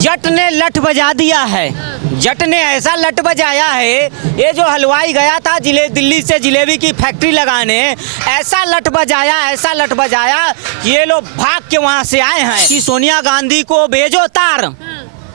जट ने लठ बजा दिया है। जट ने ऐसा लठ बजाया है, ये जो हलवाई गया था दिल्ली से जिलेबी की फैक्ट्री लगाने, ऐसा लठ बजाया ये लोग भाग के वहां से आए हैं कि सोनिया गांधी को भेजो तार,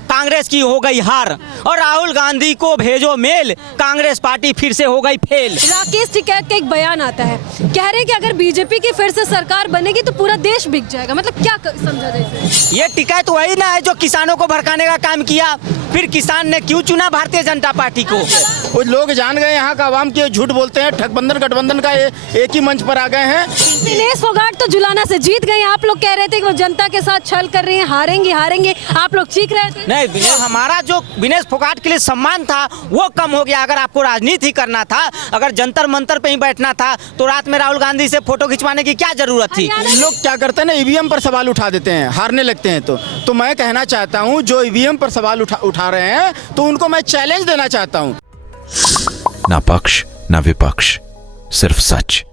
कांग्रेस की हो गई हार, और राहुल गांधी को भेजो मेल, कांग्रेस पार्टी फिर से हो गई फेल। राकेश टिकैत का एक बयान आता है, कह रहे हैं कि अगर बीजेपी की फिर से सरकार बनेगी तो पूरा देश बिक जाएगा। मतलब क्या समझा जाए इसे? ये टिकैत वही ना है जो किसानों को भड़काने का काम किया, फिर किसान ने क्यों चुना भारतीय जनता पार्टी को? वो लोग जान गए यहाँ का आवाम की झूठ बोलते हैं, ठगबंधन गठबंधन का एक ही मंच पर आ गए हैं। दिनेश फोगाट तो जुलाना से जीत गए, आप लोग कह रहे थे कि वो जनता के साथ छल कर रहे हैं, हारेंगे, आप लोग चीख रहे थे। नहीं, हमारा जो दिनेश फोगाट के लिए सम्मान था वो कम हो गया। अगर आपको राजनीति करना था, अगर जंतर मंतर पे ही बैठना था, तो रात में राहुल गांधी से फोटो खिंचवाने की क्या जरूरत थी? लोग क्या करते हैं ना, ईवीएम पर सवाल उठा देते हैं, हारने लगते हैं। तो मैं कहना चाहता हूँ जो ईवीएम पर सवाल उठा रहे हैं तो उनको मैं चैलेंज देना चाहता हूँ। ना पक्ष ना विपक्ष, सिर्फ सच।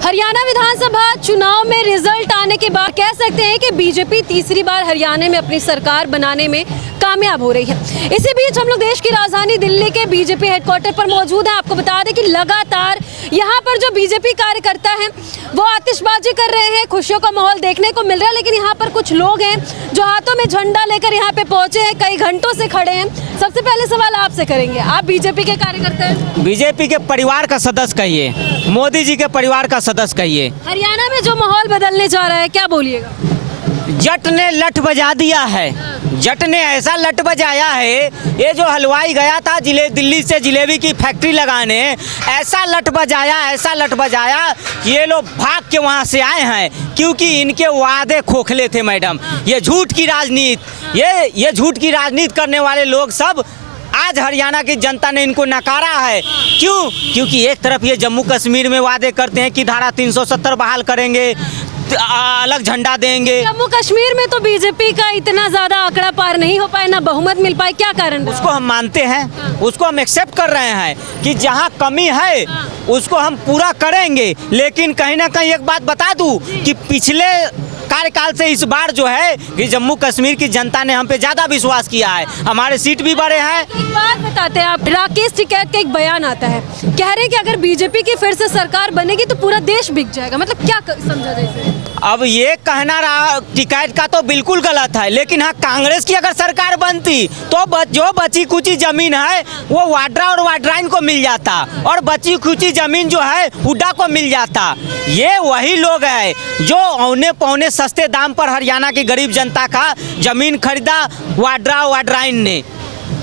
हरियाणा विधानसभा चुनाव में रिजल्ट आने के बाद कह सकते हैं कि बीजेपी तीसरी बार हरियाणा में अपनी सरकार बनाने में कामयाब हो रही है। इसी बीच हम लोग देश की राजधानी दिल्ली के बीजेपी हेडक्वार्टर पर मौजूद हैं। आपको बता दें कि लगातार यहाँ पर जो बीजेपी कार्यकर्ता हैं वो आतिशबाजी कर रहे हैं, खुशियों का माहौल देखने को मिल रहा है। लेकिन यहाँ पर कुछ लोग हैं जो हाथों में झंडा लेकर यहाँ पे पहुंचे हैं, कई घंटों से खड़े हैं। सबसे पहले सवाल आपसे करेंगे, आप बीजेपी के कार्यकर्ता हैं? बीजेपी के परिवार का सदस्य कहिए, मोदी जी के परिवार का सदस्य कहिए। हरियाणा में जो माहौल बदलने जा रहा है क्या बोलिएगा? जट ने लठ बजा दिया है। जट ने ऐसा लठ बजाया है, ये जो हलवाई गया था दिल्ली से जिलेबी की फैक्ट्री लगाने, ऐसा लठ बजाया ये लोग भाग के वहां से आए हैं, क्योंकि इनके वादे खोखले थे मैडम। ये झूठ की राजनीति, ये झूठ की राजनीति करने वाले लोग सब आज हरियाणा की जनता ने इनको नकारा है। क्यों? क्योंकि एक तरफ ये जम्मू कश्मीर में वादे करते हैं कि धारा 370 बहाल करेंगे, अलग झंडा देंगे। जम्मू कश्मीर में तो बीजेपी का इतना ज्यादा आंकड़ा पार नहीं हो पाए, ना बहुमत मिल पाए, क्या कारण? उसको हम मानते हैं, उसको हम एक्सेप्ट कर रहे हैं कि जहां कमी है उसको हम पूरा करेंगे। लेकिन कहीं ना कहीं एक बात बता दूं कि पिछले कार्यकाल से इस बार जो है कि जम्मू कश्मीर की जनता ने हम पे ज्यादा विश्वास किया है, हमारे सीट भी बढ़े हैं। एक बात बताते हैं आप, राकेश टिकैत का एक बयान आता है, कह रहे हैं कि अगर बीजेपी की फिर से सरकार बनेगी तो पूरा देश बिक जाएगा। मतलब क्या समझा जाए इसे? अब ये कहना टिकैत का तो बिल्कुल गलत है, लेकिन हाँ, कांग्रेस की अगर सरकार बनती तो जो बची कुची जमीन है वो वाड्रा और वाड्राइन को मिल जाता, और बची कुची जमीन जो है हुड्डा को मिल जाता। ये वही लोग हैं जो औने पौने सस्ते दाम पर हरियाणा की गरीब जनता का जमीन खरीदा वाड्रा वाड्राइन ने।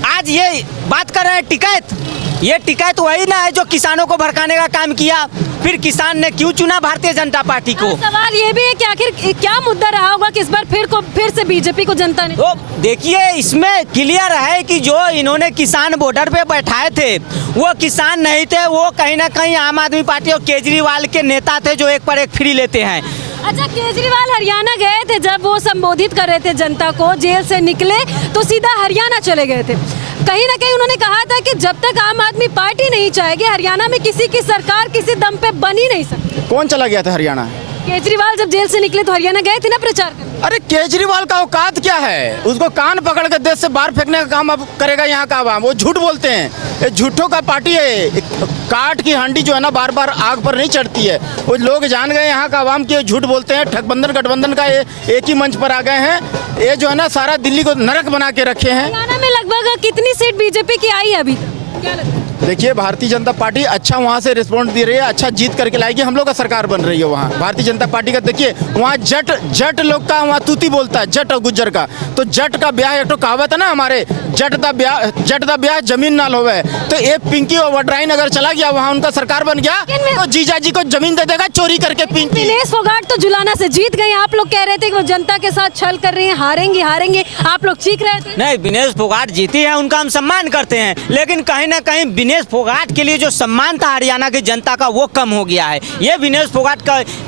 आज ये बात कर रहे हैं टिकैत, ये टिकैत वही ना है जो किसानों को भड़काने का काम किया, फिर किसान ने क्यों चुना भारतीय जनता पार्टी को? सवाल ये भी है कि आखिर क्या मुद्दा रहा होगा कि इस बार फिर से बीजेपी को जनता ने? तो देखिए, इसमें क्लियर है कि जो इन्होंने किसान बॉर्डर पे बैठाए थे वो किसान नहीं थे, वो कहीं ना कहीं आम आदमी पार्टी और केजरीवाल के नेता थे जो एक पर एक फ्री लेते हैं। अच्छा, केजरीवाल हरियाणा गए थे, जब वो संबोधित कर रहे थे जनता को, जेल से निकले तो सीधा हरियाणा चले गए थे। कहीं ना कहीं उन्होंने कहा था कि जब तक आम आदमी पार्टी नहीं चाहेगी हरियाणा में किसी की सरकार किसी दम पे बन ही नहीं सकती। कौन चला गया था हरियाणा? केजरीवाल जब जेल से निकले तो हरियाणा गए थे ना प्रचार करने। अरे केजरीवाल का औकात क्या है? उसको कान पकड़ के देश से बाहर फेंकने का काम अब करेगा यहाँ का आवाम। वो झूठ बोलते हैं, ये झूठों का पार्टी है। काट की हांडी जो है ना बार बार आग पर नहीं चढ़ती है। वो लोग जान गए यहाँ का आवाम की झूठ बोलते हैं, ठगबंधन गठबंधन का एक ही मंच पर आ गए हैं। ये जो है ना सारा दिल्ली को नरक बना के रखे हैं। हरियाणा में लगभग कितनी सीट बीजेपी की आई है अभी तक, क्या लगता है? देखिए, भारतीय जनता पार्टी अच्छा वहाँ से रिस्पॉन्ड दे रही है, अच्छा जीत करके लाएगी। हम लोग का सरकार बन रही है वहाँ भारतीय जनता पार्टी का। देखिए वहाँ जट लोग का वहाँ तूती बोलता है, जट और गुज्जर का। तो जट का ब्याह, एक तो कहावत है ना हमारे, जट दा ब्याह जमीन नाल होवे। तो एक पिंकी और वड्राइन अगर चला गया वहाँ, उनका सरकार बन गया तो जीजा जी को जमीन दे देगा चोरी करके पिंकी। दिनेश फोगाट तो जुलाना से जीत गए, आप लोग कह रहे थे कि वो जनता के साथ छल कर रहे हैं, हारेंगे, आप लोग चीख रहे थे। नहीं, दिनेश फोगाट जीती है, उनका हम सम्मान करते हैं, लेकिन कहीं ना कहीं दिनेश फोगाट के लिए जो सम्मान था हरियाणा की जनता का वो कम हो गया है। ये दिनेश फोगाट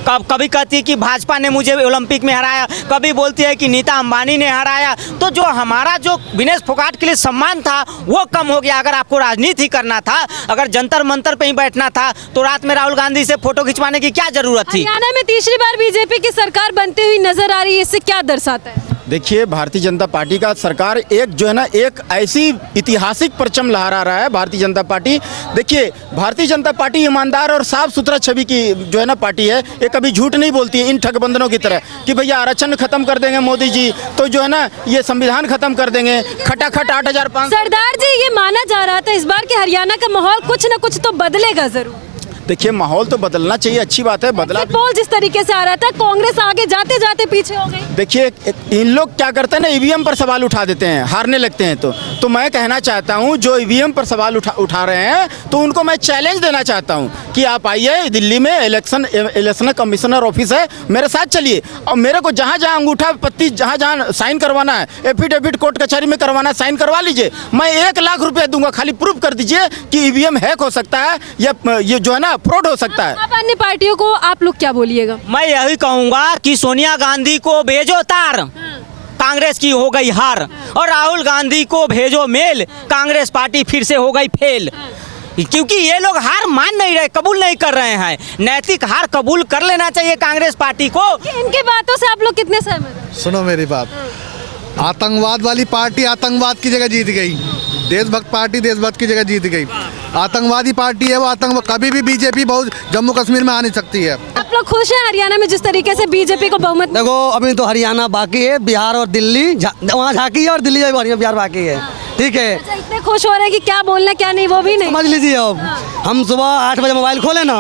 कभी कहती है कि भाजपा ने मुझे ओलंपिक में हराया, कभी बोलती है कि नीता अंबानी ने हराया। तो जो हमारा जो दिनेश फोगाट के लिए सम्मान था वो कम हो गया। अगर आपको राजनीति करना था, अगर जंतर मंतर पे ही बैठना था, तो रात में राहुल गांधी से फोटो खिंचवाने की क्या जरूरत थी? हरियाणा में तीसरी बार बीजेपी की सरकार बनती हुई नजर आ रही है, इससे क्या दर्शाता है? देखिए, भारतीय जनता पार्टी का सरकार एक जो है ना, एक ऐसी ऐतिहासिक परचम लहरा रहा है भारतीय जनता पार्टी। देखिए, भारतीय जनता पार्टी ईमानदार और साफ सुथरा छवि की जो है ना पार्टी है। ये कभी झूठ नहीं बोलती है इन ठगबंधनों की तरह कि भैया आरक्षण खत्म कर देंगे मोदी जी, तो जो है ना ये संविधान खत्म कर देंगे, खटाखट 8,500। सरदार जी, ये माना जा रहा था इस बार के हरियाणा का माहौल कुछ न कुछ तो बदलेगा जरूर। देखिए, माहौल तो बदलना चाहिए, अच्छी बात है, बदला। पोल जिस तरीके से आ रहा था, कांग्रेस आगे जाते जाते पीछे हो गई। देखिए, इन लोग क्या करते हैं ना, ईवीएम पर सवाल उठा देते हैं, हारने लगते हैं। तो मैं कहना चाहता हूं, जो ईवीएम पर सवाल उठा रहे हैं, तो उनको मैं चैलेंज देना चाहता हूं कि आप आइए दिल्ली में, इलेक्शन कमिश्नर ऑफिस है, मेरे साथ चलिए और मेरे को जहां जहां अंगूठा पत्ती, जहां जहां साइन करवाना है, एफिडेविट कोर्ट कचहरी में करवाना है, साइन करवा लीजिए। मैं 1 लाख रुपया दूंगा, खाली प्रूफ कर दीजिए कि ईवीएम हैक हो सकता है या ये जो है ना फ्रॉड हो सकता है। आप अन्य पार्टियों को आप लोग क्या बोलिएगा? मैं यही कहूंगा कि सोनिया गांधी को भेजो तार, कांग्रेस की हो गई हार, और राहुल गांधी को भेजो मेल, कांग्रेस पार्टी फिर से हो गई फेल। क्योंकि ये लोग हार मान नहीं रहे, कबूल नहीं कर रहे हैं। नैतिक हार कबूल कर लेना चाहिए कांग्रेस पार्टी को। इनके बातों से आप लोग कितने सहमत हैं? सुनो मेरी बात, आतंकवाद वाली पार्टी आतंकवाद की जगह जीत गई, देशभक्त पार्टी देशभक्त की जगह जीत गई। आतंकवादी पार्टी है वो, आतंक कभी भी बीजेपी बहुत जम्मू कश्मीर में आ नहीं सकती है। आप लोग खुश हैं हरियाणा में जिस तरीके से बीजेपी को बहुमत? देखो, अभी तो हरियाणा बाकी है, बिहार और दिल्ली वहाँ झांकी है, और दिल्ली बिहार बाकी है, ठीक है। अच्छा, इतने खुश हो रहे हैं कि क्या बोलना क्या नहीं वो भी नहीं समझ लीजिए, अब हम सुबह 8 बजे मोबाइल खोले ना,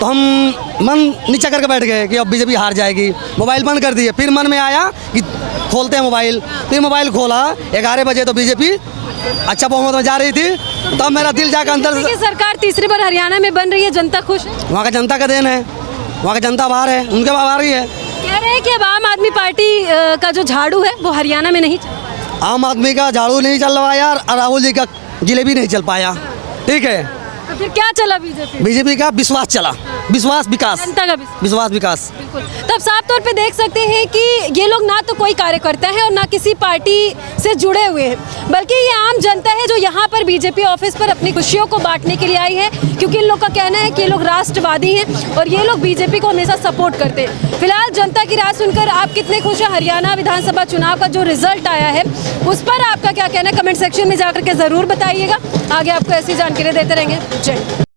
तो हम मन नीचे करके बैठ गए कि अब बीजेपी हार जाएगी, मोबाइल बंद कर दिए। फिर मन में आया कि खोलते हैं मोबाइल, फिर मोबाइल खोला, 11 बजे तो बीजेपी अच्छा बहुमत में जा रही थी, तब मेरा दिल जाकर अंदर। सरकार तीसरी बार हरियाणा में बन रही है, जनता खुश है? वहाँ का जनता का देन है, वहाँ का जनता बाहर है, उनके बाहर ही है। कह रहे हैं कि अब आम आदमी पार्टी का जो झाड़ू है वो हरियाणा में नहीं चल रहा। आम आदमी का झाड़ू नहीं चल रहा यार, और राहुल जी का जिलेबी नहीं चल पाया, ठीक है। तो फिर क्या चला बीजेपी? बीजेपी का विश्वास चला, विश्वास विकास, जनता का विश्वास विकास। बिल्कुल। तब साफ तौर पे देख सकते हैं कि ये लोग ना तो कोई कार्यकर्ता है और ना किसी पार्टी से जुड़े हुए हैं, बल्कि ये आम जनता है जो यहाँ पर बीजेपी ऑफिस पर अपनी खुशियों को बांटने के लिए आई है, क्योंकि इन लोग का कहना है कि ये लोग राष्ट्रवादी हैं और ये लोग बीजेपी को हमेशा सपोर्ट करते हैं। फिलहाल जनता की राय सुनकर आप कितने खुश हैं? हरियाणा विधानसभा चुनाव का जो रिजल्ट आया है उस पर आपका क्या कहना है? कमेंट सेक्शन में जाकर के जरूर बताइएगा। आगे आपको ऐसी जानकारी देते रहेंगे। जय।